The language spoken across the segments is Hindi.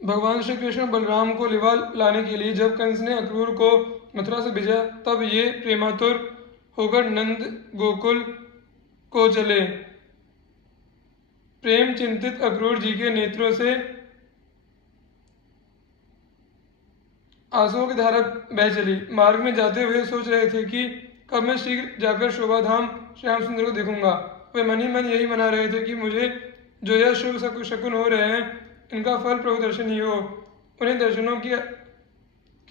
भगवान श्री कृष्ण बलराम को लिवा लाने के लिए जब कंस ने अक्रूर को मथुरा से भेजा, तब ये प्रेमातुर होकर नंद गोकुल को चले। प्रेम चिंतित अक्रूर जी के नेत्रों से आंसुओं की धारा बह चली। मार्ग में जाते हुए सोच रहे थे कि कब मैं शीघ्र जाकर शोभा धाम श्याम सुंदर को देखूंगा। वे मन ही मन यही मना रहे थे कि मुझे जो यह शुभ शकुन हो रहे हैं, इनका फल प्रभु दर्शन ही हो। उन्हें दर्शनों के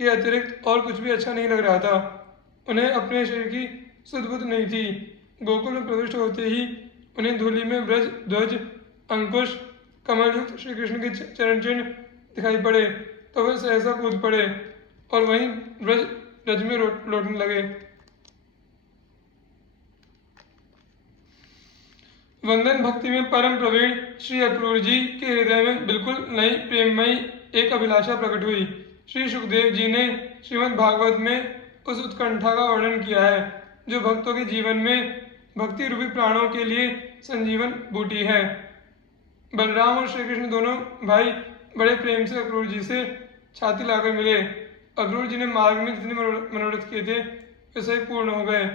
अतिरिक्त और कुछ भी अच्छा नहीं लग रहा था। उन्हें अपने शरीर की सुध बुध नहीं थी। गोकुल में प्रविष्ट होते ही उन्हें धूलि में ब्रज ध्वज अंकुश कमलयुक्त श्री कृष्ण के चरण चिन्ह दिखाई पड़े, तो वे सहसा कूद पड़े और वहीं ब्रज रज में लौटने लगे। वंदन भक्ति में परम प्रवीण श्री अक्रूर जी के हृदय में बिल्कुल नई प्रेममयी एक अभिलाषा प्रकट हुई। श्री सुखदेव जी ने श्रीमद् भागवत में उस उत्कंठा का वर्णन किया है जो भक्तों के जीवन में भक्ति रूपी प्राणों के लिए संजीवन बूटी है। बलराम और श्री कृष्ण दोनों भाई बड़े प्रेम से अक्रूर जी से छाती लाकर मिले। अक्रूर जी ने मार्ग में जितने मनोरथ किए थे वे सभी पूर्ण हो गए।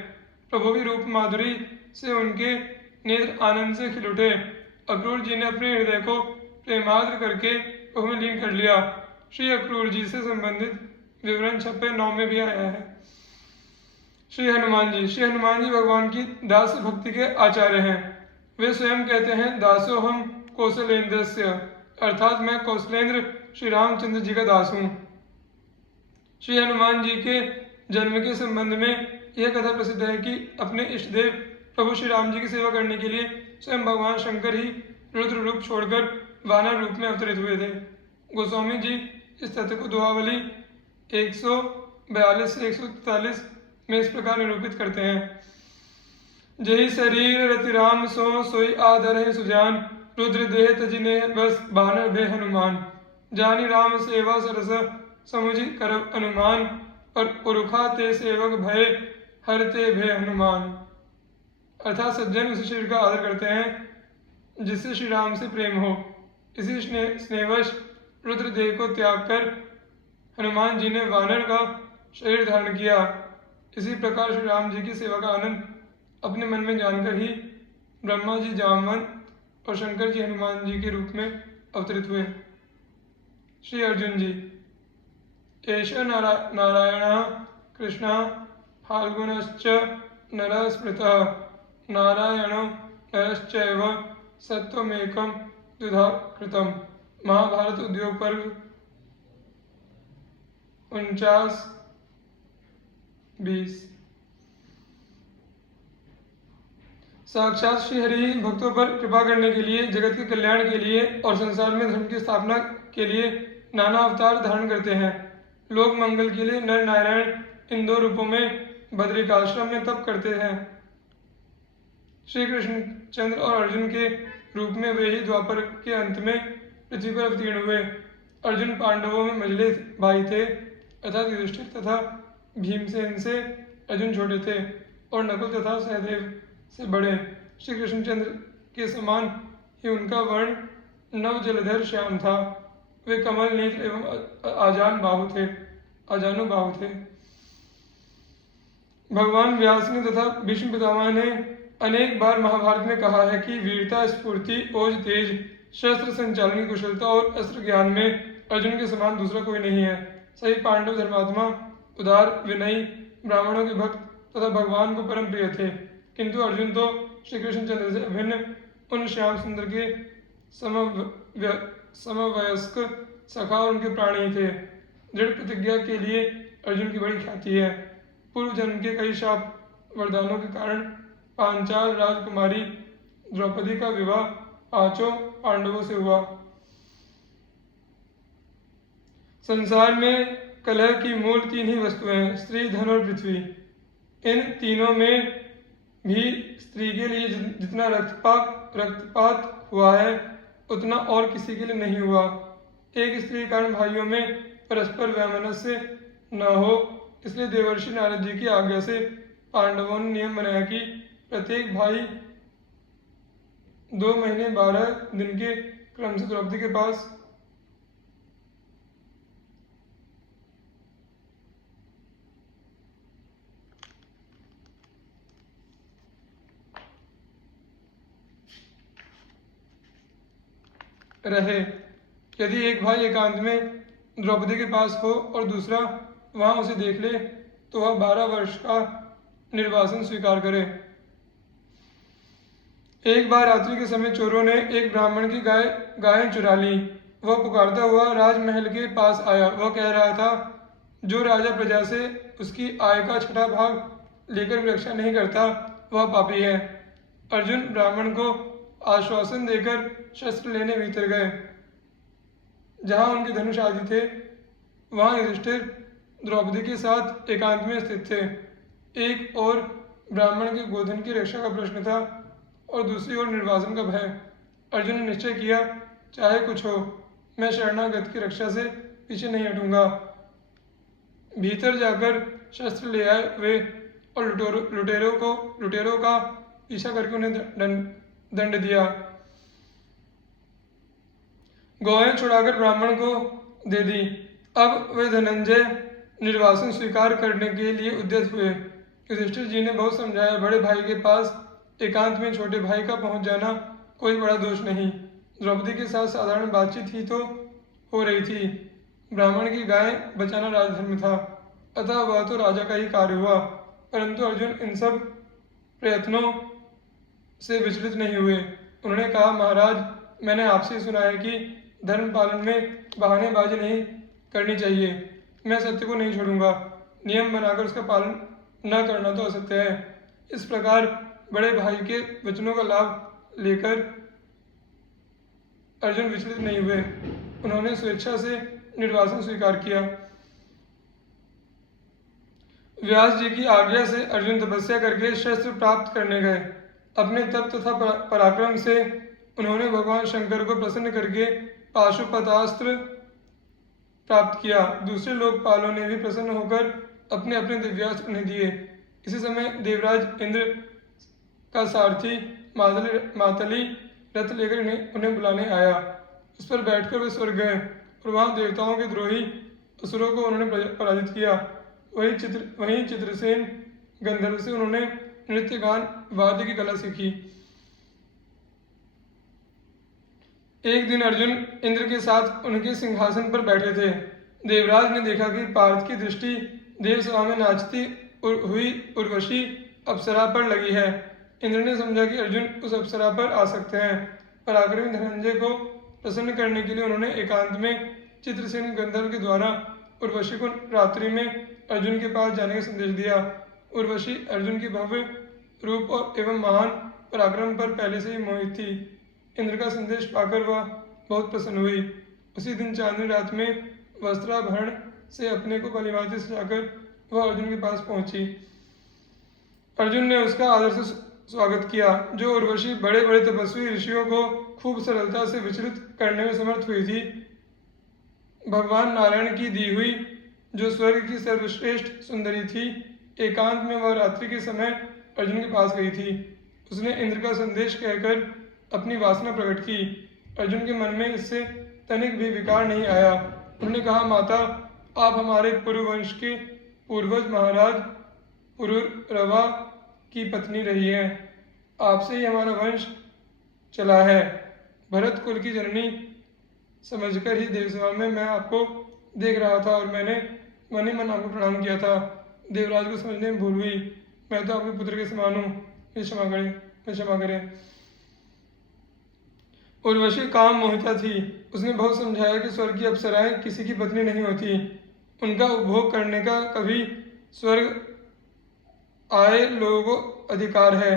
प्रभु की रूप माधुरी से उनके नेत्र आनंद से खिल उठे। अक्रूर जी ने अपने हृदय को प्रेमार्द्र करके प्रभु में लीन कर लिया। श्री अक्रूर जी से संबंधित विवरण 6 में भी आया है। श्री हनुमान जी भगवान की दास भक्ति के आचार्य हैं। वे स्वयं कहते हैं, दासो हम कौशलेंद्रस्य, अर्थात मैं कौशलेंद्र श्री रामचंद्र जी का दास हूँ। श्री हनुमान जी के जन्म के संबंध में यह कथा प्रसिद्ध है कि अपने इष्टदेव प्रभु श्री राम जी की सेवा करने के लिए स्वयं भगवान शंकर ही रुद्र रूप छोड़कर वानर रूप में अवतरित हुए थे। गोस्वामी जी इस तथ्य को दोहावली 142 से 143 में इस प्रकार निरूपित करते हैं। जय शरीर रति राम सो सोई आदर है सुजान, रुद्र देह तजिने बस बानर भे हनुमान, जानी राम सेवा सरस समुझि कर अनुमान, और उरुखा ते सेवक भय हरते भय हनुमान। अर्थात सज्जन उस शरीर का आदर करते हैं जिससे श्री राम से प्रेम हो। इसी स्नेहवश रुद्रदेव को त्याग कर हनुमान जी ने वानर का शरीर धारण किया। इसी प्रकार श्री राम जी की सेवा का आनंद अपने मन में जानकर ही ब्रह्मा जी जामवंत और शंकर जी हनुमान जी के रूप में अवतरित हुए। श्री अर्जुन जी, एष नारायण कृष्ण फाल्गुनश्च नरः स्मृतः, नारायणो नरश्चैव सत्वमेकं द्विधा कृतम्। महाभारत उद्योग पर्व 49-20। साक्षात श्री हरि भक्तों पर कृपा करने के लिए, जगत के कल्याण के लिए और संसार में धर्म की स्थापना के लिए नाना अवतार धारण करते हैं। लोक मंगल के लिए नर नारायण इन 2 रूपों में बद्रिकाश्रम में तप करते हैं। श्री कृष्ण चंद्र और अर्जुन के रूप में वे ही द्वापर के अंत में पृथ्वी पर अवतीर्ण हुए। अर्जुन पांडवों में मझले भाई थे, अर्थात युधिष्ठिर तथा भीमसेन से अर्जुन छोटे थे और नकुल तथा सहदेव से बड़े। श्री कृष्णचंद्र के समान ही उनका वर्ण नव जलधर श्याम था। वे कमल नेत्र एवं आजानु बाहु थे। भगवान व्यास ने तथा भीष्म पितामह ने अनेक बार महाभारत में कहा है कि वीरता, स्फूर्ति, ओज, तेज, शस्त्र संचालन की कुशलता और अस्त्र ज्ञान में अर्जुन के समान दूसरा कोई नहीं है। सही पांडव धर्मात्मा, उदार, विनयी, ब्राह्मणों के भक्त तथा भगवान को परम प्रिय थे, किंतु अर्जुन तो श्री कृष्णचंद्र से अभिन्न उन श्याम सुंदर के समवयस्क सखा और उनके प्राणी थे। दृढ़ प्रतिज्ञा के लिए अर्जुन की बड़ी ख्याति है। पूर्व जन्म के कई शाप वरदानों के कारण पांचाल राजकुमारी द्रौपदी का विवाह 5 पांडवों से हुआ। संसार में कलह की मूल 3 ही वस्तुएं हैं, स्त्री, धन और पृथ्वी। इन तीनों में भी स्त्री के लिए जितना रक्तपात हुआ है उतना और किसी के लिए नहीं हुआ। एक स्त्री के कारण भाइयों में परस्पर वैमनस्य न हो, इसलिए देवर्षि नारद जी की आज्ञा से पांडवों ने नियम बनाया कि प्रत्येक भाई 2 महीने 12 दिन के क्रम से द्रौपदी के पास रहे। यदि एक भाई एकांत में द्रौपदी के पास हो और दूसरा वहां उसे देख ले तो वह 12 वर्ष का निर्वासन स्वीकार करे। एक बार रात्रि के समय चोरों ने एक ब्राह्मण की गायें चुरा ली। वह पुकारता हुआ राजमहल के पास आया। वह कह रहा था, जो राजा प्रजा से उसकी आय का 6वां भाग लेकर भी रक्षा नहीं करता वह पापी है। अर्जुन ब्राह्मण को आश्वासन देकर शस्त्र लेने भीतर गए। जहां उनके धनुष आदि थे वहां युधिष्ठिर द्रौपदी के साथ एकांत में स्थित थे। एक और ब्राह्मण के गोधन की रक्षा का प्रश्न था और दूसरी ओर निर्वासन का भय। अर्जुन ने निश्चय किया, चाहे कुछ हो मैं शरणागत की रक्षा से पीछे नहीं हटूंगा। भीतर जाकर शस्त्र ले आए वे और लुटेरों का पीछा करके उन्हें दंड दिया। गौएं छुड़ाकर ब्राह्मण को दे दी। अब वे धनंजय निर्वासन स्वीकार करने के लिए उद्यत हुए। युधिष्ठिर जी ने बहुत समझाया, बड़े भाई के पास एकांत में छोटे भाई का पहुंच जाना कोई बड़ा दोष नहीं। द्रौपदी के साथ साधारण बातचीत ही तो हो रही थी। ब्राह्मण की गाय बचाना राजधर्म था, अतः वह तो राजा का ही कार्य हुआ। परंतु अर्जुन इन सब प्रयत्नों से विचलित नहीं हुए। उन्होंने कहा, महाराज मैंने आपसे सुना है कि धर्म पालन में बहानेबाजी नहीं करनी चाहिए। मैं सत्य को नहीं छोड़ूंगा। नियम बनाकर उसका पालन न करना तो असत्य है। इस प्रकार बड़े भाई के वचनों का लाभ लेकर अर्जुन विचलित नहीं हुए। उन्होंने स्वेच्छा से निर्वासन स्वीकार किया। व्यास जी की आज्ञा से अर्जुन तपस्या करके शस्त्र प्राप्त करने गए। अपने तप तथा पराक्रम से उन्होंने भगवान शंकर को प्रसन्न करके पाशुपतास्त्र प्राप्त किया। दूसरे लोकपालों ने भी प्रसन्न होकर अपने अपने दिव्यास्त्र उन्हें दिए। इसी समय देवराज इंद्र का सारथी मातली रथ लेकर उन्हें बुलाने आया। उस पर बैठकर वे स्वर्ग गए और वहां देवताओं के द्रोही असुरों को उन्होंने पराजित किया। वहीं चित्रसेन गंधर्व से उन्होंने नृत्य गान वाद्य की कला सीखी। एक दिन अर्जुन इंद्र के साथ उनके सिंहासन पर बैठे थे। देवराज ने देखा कि पार्थ की दृष्टि देवसभा में नाचती हुई उर्वशी अप्सरा पर लगी है। इंद्र ने समझा कि अर्जुन उस अप्सरा पर आ सकते हैं। पराक्रमी धनंजय को प्रसन्न करने के लिए उन्होंने एकांत में चित्रसेन गंधर्व के द्वारा उर्वशी को रात्रि में अर्जुन के पास जाने का संदेश दिया। उर्वशी अर्जुन के भव्य रूप और एवं महान पराक्रम पर पहले से ही मोहित थी। इंद्र का संदेश पाकर वह बहुत प्रसन्न हुई। उसी दिन चांदनी रात में वस्त्राभरण से अपने को भलीभांति सजाकर वह अर्जुन के पास पहुंची। अर्जुन ने उसका आदर से स्वागत किया। जो उर्वशी बड़े बड़े तपस्वी ऋषियों को खूब सरलता से विचलित करने में समर्थ हुई थी, भगवान नारायण की दी हुई, जो स्वर्ग की सर्वश्रेष्ठ सुंदरी थी, एकांत में वह रात्रि के समय अर्जुन के पास गई थी। उसने इंद्र का संदेश कहकर अपनी वासना प्रकट की। अर्जुन के मन में इससे तनिक भी विकार नहीं आया। उन्होंने कहा, माता, आप हमारे पूर्ववंश के पूर्वज महाराज पुरुरवा की पत्नी रही हैं। आपसे ही हमारा वंश चला है। भरत कुल की जननी समझकर ही देवसभा में मैं आपको देख रहा था और मैंने मन ही मन आपको प्रणाम किया था। देवराज को समझने में भूल हुई। मैं तो आपके पुत्र के समान हूँ, क्षमा करें। उर्वशी काम मोहिता थी। उसने बहुत समझाया कि स्वर्ग की अप्सराएं किसी की पत्नी नहीं होती। उनका उपभोग करने का कभी स्वर्ग आए लोगों को अधिकार है।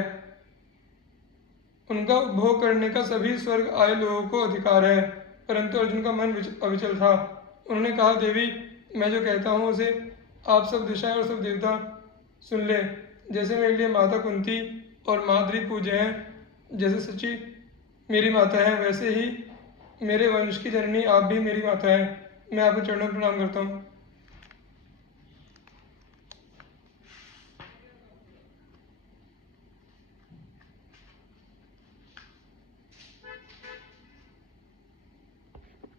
उनका उपभोग करने का सभी स्वर्ग आए लोगों को अधिकार है। परंतु अर्जुन का मन अविचल था। उन्होंने कहा, देवी, मैं जो कहता हूँ उसे आप सब दिशाएं और सब देवता सुन ले। जैसे मेरे लिए माता कुंती और माद्री पूज्य हैं, जैसे सची मेरी माता है, वैसे ही मेरे वंश की जननी आप भी मेरी माता हैं। मैं आपके चरणों में प्रणाम करता हूँ।